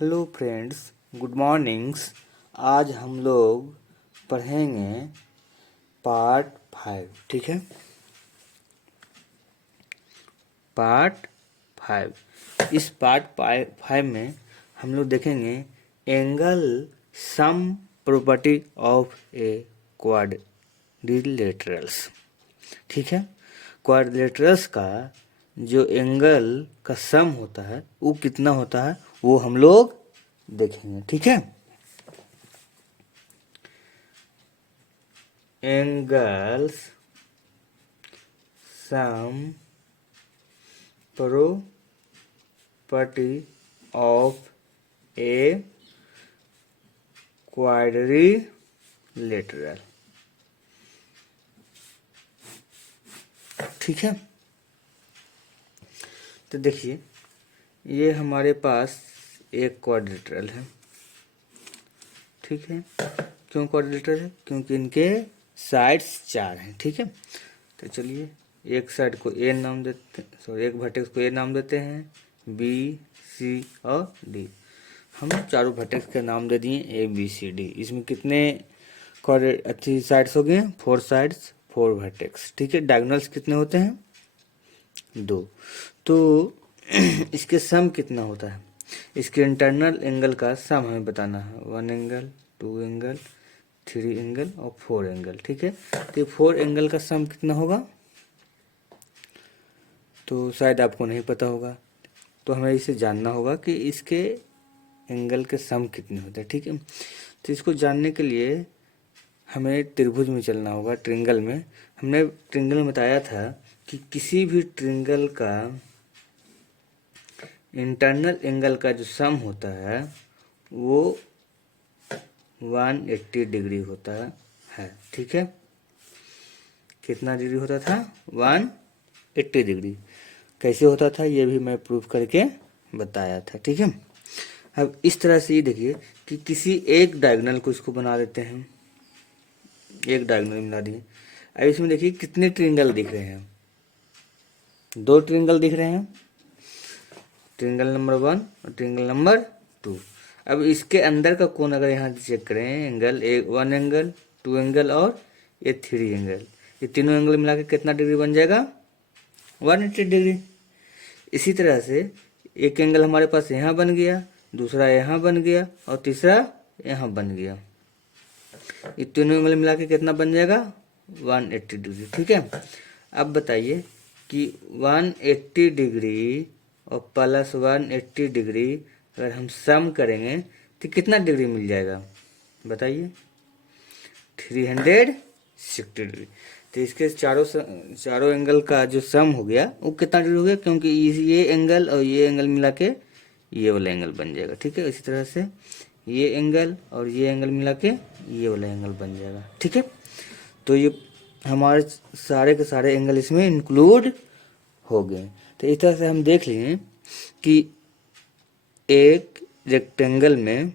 Hello friends, good mornings. आज हम लोग पढ़ेंगे पार्ट 5। ठीक है, पार्ट 5। इस पार्ट 5 में हम लोग देखेंगे angle sum property of A quadrilaterals. ठीक है, क्वाड्रिलेटरल्स का जो एंगल का सम होता है वो कितना होता है वो हम लोग देखेंगे। ठीक है, angles sum property of a quadrilateral। ठीक है, तो देखिए ये हमारे पास एक क्वाड्रिलेटरल है। ठीक है, क्यों क्वाड्रिलेटरल है? क्योंकि इनके साइड्स 4 हैं। ठीक है, तो चलिए एक साइड को ए नाम देते, सॉरी एक वर्टेक्स को ए नाम देते हैं, बी सी और डी। हम चारों वर्टेक्स के नाम दे दिए ए बी सी डी। इसमें कितने अच्छी साइड्स हो गए? 4 साइड्स 4 वर्टेक्स। ठीक है, डायगोनल्स कितने होते हैं? 2। तो इसके सम कितना होता है? इसके इंटरनल एंगल का सम हमें बताना है। 1 एंगल, 2 एंगल, 3 एंगल और 4 एंगल। ठीक है, तो 4 एंगल का सम कितना होगा तो शायद आपको नहीं पता होगा, तो हमें इसे जानना होगा कि इसके एंगल के सम कितने होते हैं। ठीक है, तो इसको जानने के लिए हमें त्रिभुज में चलना होगा, ट्रिंगल में। हमने ट्रिंगल में बताया था कि किसी भी ट्रिंगल का इंटरनल एंगल का जो सम होता है वो 180 डिग्री होता है। ठीक है, कितना डिग्री होता था? 180 डिग्री। कैसे होता था ये भी मैं प्रूफ करके बताया था। ठीक है, अब इस तरह से ये देखिए कि किसी एक डायगोनल को इसको बना देते हैं, एक डायगोनल बना दिए। अब इसमें देखिए कितने ट्रिंगल दिख रहे हैं? 2 ट्रिंगल दिख रहे हैं, ट्रिंगल नंबर 1 और ट्रिंगल नंबर 2। अब इसके अंदर का कोण अगर यहाँ चेक करें, एंगल 1 एंगल, 2 एंगल और ये 3 एंगल, ये तीनों एंगल मिला के कितना डिग्री बन जाएगा? 180 डिग्री। इसी तरह से एक एंगल हमारे पास यहाँ बन गया, दूसरा यहाँ बन गया और तीसरा यहाँ बन गया। ये तीनों एंगल मिला के कितना बन जाएगा? 180 डिग्री। ठीक है, अब बताइए कि 180 डिग्री और प्लस 180 डिग्री अगर हम सम करेंगे तो कितना डिग्री मिल जाएगा बताइए? 360 डिग्री। तो इसके चारों एंगल का जो सम हो गया वो कितना डिग्री हो गया? क्योंकि ये एंगल और ये एंगल मिला के ये वाला एंगल बन जाएगा। ठीक है, इसी तरह से ये एंगल और ये एंगल मिला के ये वाला एंगल बन जाएगा। ठीक है, तो ये हमारे सारे के सारे एंगल इसमें इंक्लूड हो गए। तो इस तरह से हम देख लिए कि एक रेक्टेंगल में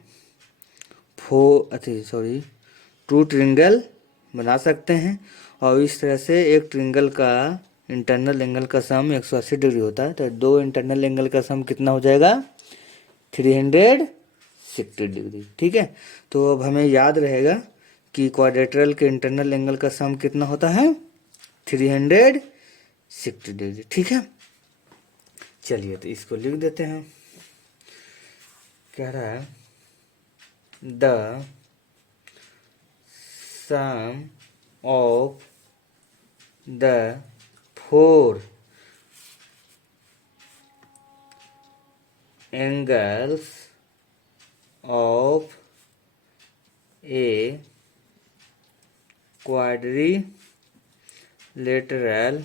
2 ट्रिंगल बना सकते हैं, और इस तरह से एक ट्रिंगल का इंटरनल एंगल का सम 180 डिग्री होता है। तो 2 इंटरनल एंगल का सम कितना हो जाएगा? 360 डिग्री। ठीक है, तो अब हमें याद रहेगा कि क्वाड्रिलेटरल के इंटरनल एंगल का सम कितना होता है? 360 डिग्री। ठीक है, चलिए तो इसको लिख देते हैं। कह रहा है the sum of the 4 angles of a quadrilateral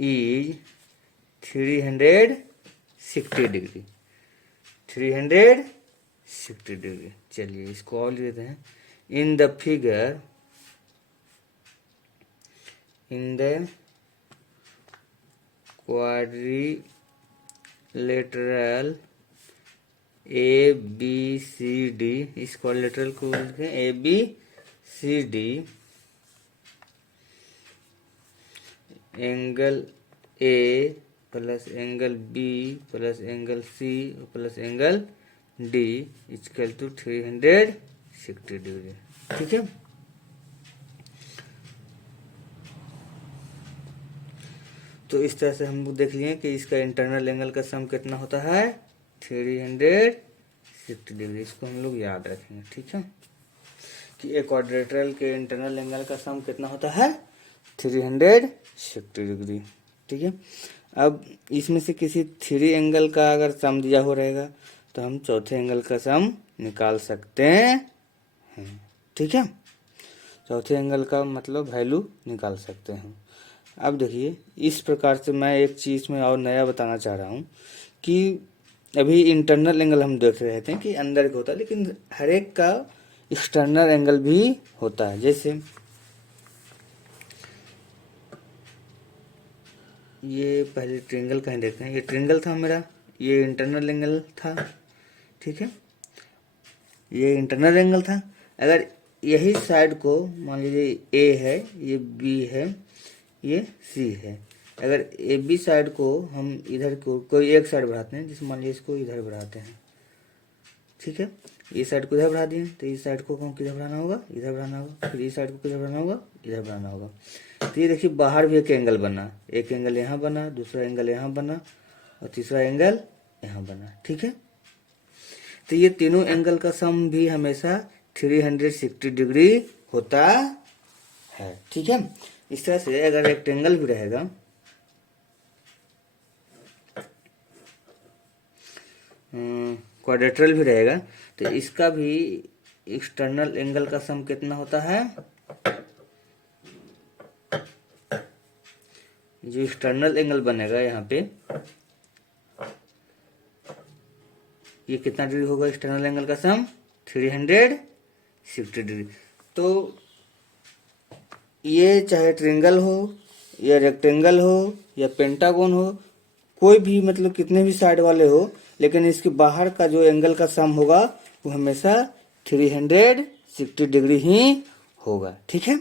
is 360 degree. 360 degree. चलिए इसको और लेते हैं। In the figure, in the quadrilateral A B C D, इस क्वाड्रिलेटरल को लिखें A B C D, angle A plus angle B plus angle C plus angle D equal to 360 degree. ठीक है। तो इस तरह से हम लोग देख लिए कि इसका इंटरनल एंगल का सम कितना होता है 360 डिग्री। इसको हम लोग याद रखेंगे। ठीक है कि एक क्वाड्रेटरल के इंटरनल एंगल का सम कितना होता है 360 डिग्री। ठीक है। अब इसमें से किसी थ्री एंगल का अगर सम दिया हो रहेगा तो हम चौथे एंगल का सम निकाल सकते हैं। ठीक है। चौथे एंगल का मतलब वैल्यू निकाल सकते हैं। अब देखिए इस प्रकार से मैं एक चीज़ में और नया बताना चाह रहा हूँ कि अभी इंटरनल एंगल हम देख रहे थे कि अंदर का होता है, लेकिन हर एक का एक्सटर्नल एंगल भी होता है। जैसे ये पहले ट्रायंगल कहीं देखते हैं, ये ट्रायंगल था मेरा, ये इंटरनल एंगल था। ठीक है। ये इंटरनल एंगल था। अगर यही साइड को मान लीजिए ए है, ये बी है, ये सी है। अगर ए बी साइड को हम इधर को कोई एक साइड बढ़ाते हैं, जैसे मान लीजिए इसको इधर बढ़ाते हैं। ठीक है। ये साइड को इधर बढ़ा दिए तो इस साइड को हम किधर बढ़ाना होगा, इधर बढ़ाना होगा। फिर इस साइड को किधर बढ़ाना होगा, इधर बढ़ाना होगा। तो ये देखिए बाहर भी एक एंगल बना, एक एंगल यहाँ बना, दूसरा एंगल यहाँ बना और तीसरा एंगल यहाँ बना। ठीक है। तो ये तीनों एंगल का सम भी हमेशा 360 डिग्री होता है। ठीक है। इस तरह से अगर रेक्टेंगल भी रहेगा, क्वाड्रेटरल भी रहेगा, तो इसका भी एक्सटर्नल एंगल का सम कितना होता है, जो एक्सटर्नल एंगल बनेगा यहाँ पे ये कितना डिग्री होगा, एक्सटर्नल एंगल का सम 360 डिग्री। तो ये चाहे ट्रायंगल हो या रेक्टेंगल हो या पेंटागन हो, कोई भी मतलब कितने भी साइड वाले हो, लेकिन इसके बाहर का जो एंगल का सम होगा वो हमेशा 360 डिग्री ही होगा। ठीक है।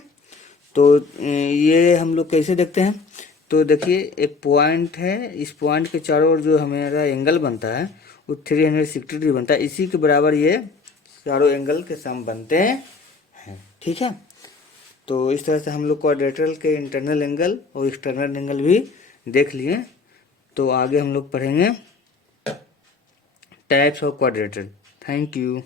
तो ये हम लोग कैसे देखते हैं, तो देखिए एक पॉइंट है, इस पॉइंट के चारों ओर जो हमारा एंगल बनता है वो 360 डिग्री बनता है। इसी के बराबर ये चारों एंगल के सम बनते हैं। ठीक है। तो इस तरह से हम लोग क्वाड्रेटरल के इंटरनल एंगल और एक्सटर्नल एंगल भी देख लिए। तो आगे हम लोग पढ़ेंगे टाइप्स ऑफ क्वाड्रेटर। Thank you.